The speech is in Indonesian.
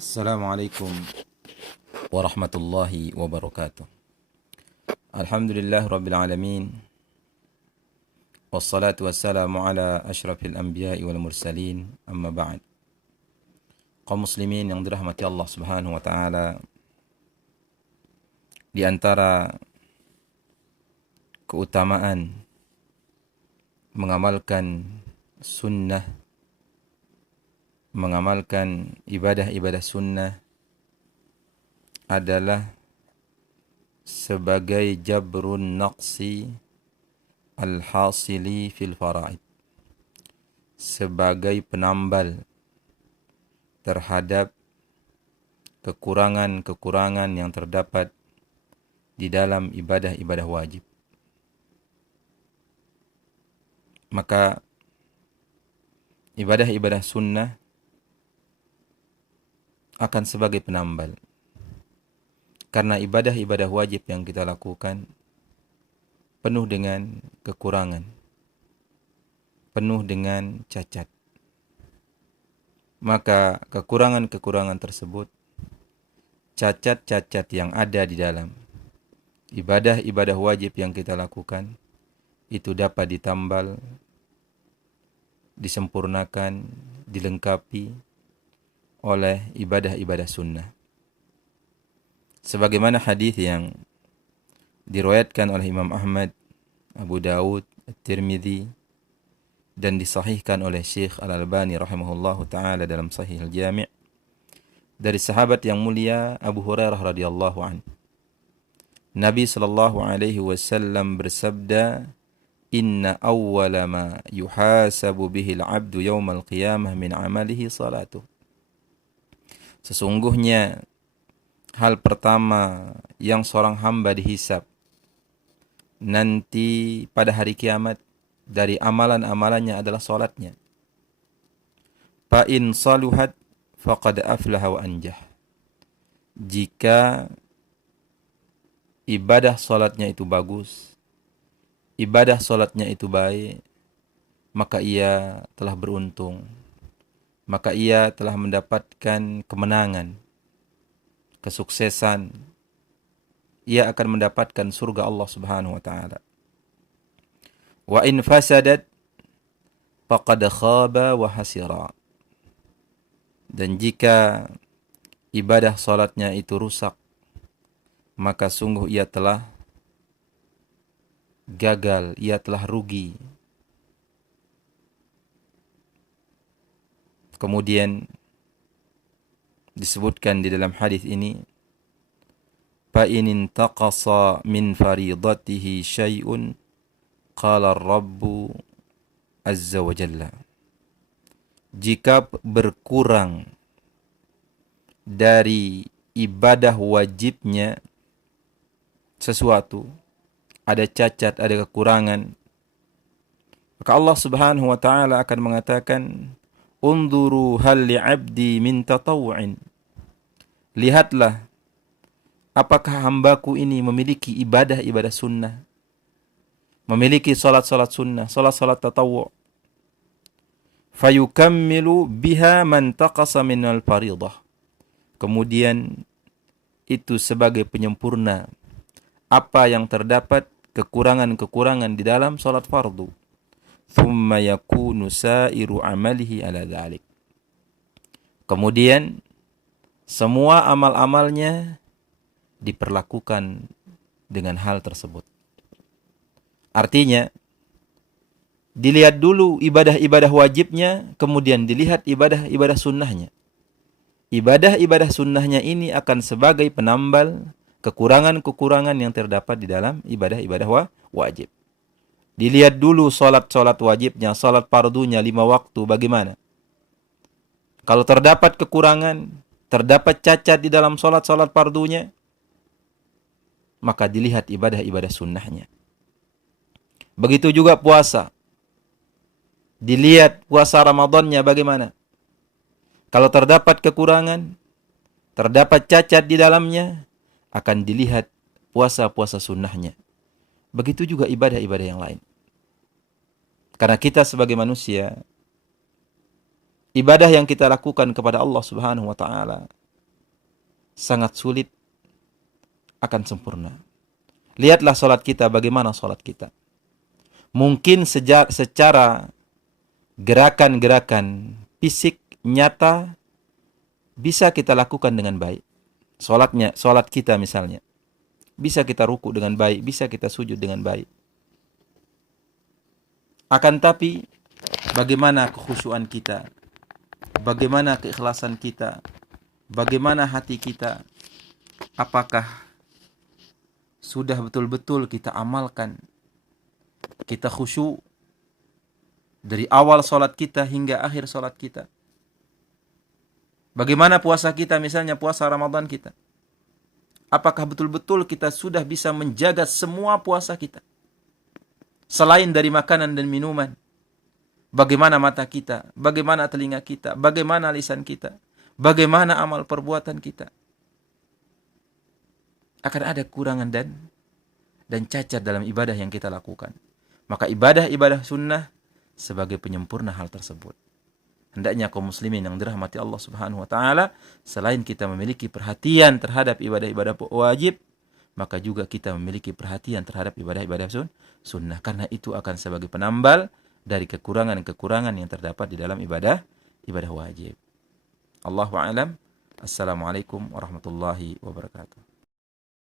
Assalamualaikum warahmatullahi wabarakatuh. Alhamdulillah rabbil alamin. Wassalatu wassalamu ala asyrafil anbiya'i wal mursalin. Amma ba'd. Kaum muslimin yang dirahmati Allah Subhanahu wa taala, di antara keutamaan mengamalkan sunnah, mengamalkan ibadah-ibadah sunnah adalah sebagai jabrun naqsi al-hasili fil faraid, sebagai penambal terhadap kekurangan-kekurangan yang terdapat di dalam ibadah-ibadah wajib. Maka ibadah-ibadah sunnah akan sebagai penambal. Karena ibadah-ibadah wajib yang kita lakukan penuh dengan kekurangan, penuh dengan cacat. Maka kekurangan-kekurangan tersebut, cacat-cacat yang ada di dalam ibadah-ibadah wajib yang kita lakukan, itu dapat ditambal, disempurnakan, dilengkapi oleh ibadah-ibadah sunnah. Sebagaimana hadis yang diriwayatkan oleh Imam Ahmad, Abu Dawud, At-Tirmidzi, dan disahihkan oleh Syekh Al-Albani rahimahullahu ta'ala dalam Sahih Al-Jami' dari sahabat yang mulia Abu Hurairah radhiyallahu anhu. Nabi sallallahu alaihi wasallam bersabda, "Inna awwala ma yuhasabu bihi al-'abdu yawmal qiyamah min 'amalihi salatuh." Sesungguhnya hal pertama yang seorang hamba dihisab nanti pada hari kiamat dari amalan-amalannya adalah salatnya. Fa in saluhat faqad aflaha wa anjah. Jika ibadah salatnya itu bagus, ibadah salatnya itu baik, maka ia telah beruntung. Maka ia telah mendapatkan kemenangan, kesuksesan. Ia akan mendapatkan surga Allah Subhanahu wa taala. Wa in fasadat faqad khaba wa hasira. Dan jika ibadah salatnya itu rusak, maka sungguh ia telah gagal, ia telah rugi. Kemudian disebutkan di dalam hadis ini, fa in intaqasa min faridatihi syai'un qala ar-rabbu azza wa jalla. Jika berkurang dari ibadah wajibnya sesuatu, ada cacat, ada kekurangan, maka Allah Subhanahu wa taala akan mengatakan, "Unduru hal li'abdi min tatawu'in." Lihatlah apakah hambaku ini memiliki ibadah-ibadah sunnah, memiliki salat-salat sunnah, salat-salat tatawu'. Fayukammilu biha man taqasa minal faridah. Kemudian itu sebagai penyempurna apa yang terdapat kekurangan-kekurangan di dalam salat fardu. Thumma yakunu sa'iru amalihi ala dhalik. Kemudian semua amal-amalnya diperlakukan dengan hal tersebut. Artinya, dilihat dulu ibadah-ibadah wajibnya, kemudian dilihat ibadah-ibadah sunnahnya. Ibadah-ibadah sunnahnya ini akan sebagai penambal kekurangan-kekurangan yang terdapat di dalam ibadah-ibadah wajib. Dilihat dulu salat-salat wajibnya, salat fardunya 5 waktu bagaimana. Kalau terdapat kekurangan, terdapat cacat di dalam salat-salat fardunya, maka dilihat ibadah-ibadah sunnahnya. Begitu juga puasa. Dilihat puasa Ramadannya bagaimana. Kalau terdapat kekurangan, terdapat cacat di dalamnya, akan dilihat puasa-puasa sunnahnya. Begitu juga ibadah-ibadah yang lain. Karena kita sebagai manusia, ibadah yang kita lakukan kepada Allah Subhanahu wa taala sangat sulit akan sempurna. Lihatlah sholat kita, bagaimana sholat kita. Mungkin secara gerakan-gerakan fisik nyata bisa kita lakukan dengan baik. Sholat kita misalnya, bisa kita ruku dengan baik, bisa kita sujud dengan baik. Akan tapi, bagaimana kekhusyuan kita, bagaimana keikhlasan kita, bagaimana hati kita, apakah sudah betul-betul kita amalkan, kita khusyuk dari awal sholat kita hingga akhir sholat kita. Bagaimana puasa kita, misalnya puasa Ramadan kita. Apakah betul-betul kita sudah bisa menjaga semua puasa kita? Selain dari makanan dan minuman. Bagaimana mata kita, bagaimana telinga kita, bagaimana lisan kita, bagaimana amal perbuatan kita. Akan ada kekurangan dan cacat dalam ibadah yang kita lakukan. Maka ibadah-ibadah sunnah sebagai penyempurna hal tersebut. Hendaknya kaum muslimin yang dirahmati Allah Subhanahu wa taala, selain kita memiliki perhatian terhadap ibadah-ibadah wajib, maka juga kita memiliki perhatian terhadap ibadah-ibadah sunnah, karena itu akan sebagai penambal dari kekurangan-kekurangan yang terdapat di dalam ibadah wajib. Allahu a'lam. Assalamualaikum warahmatullahi wabarakatuh.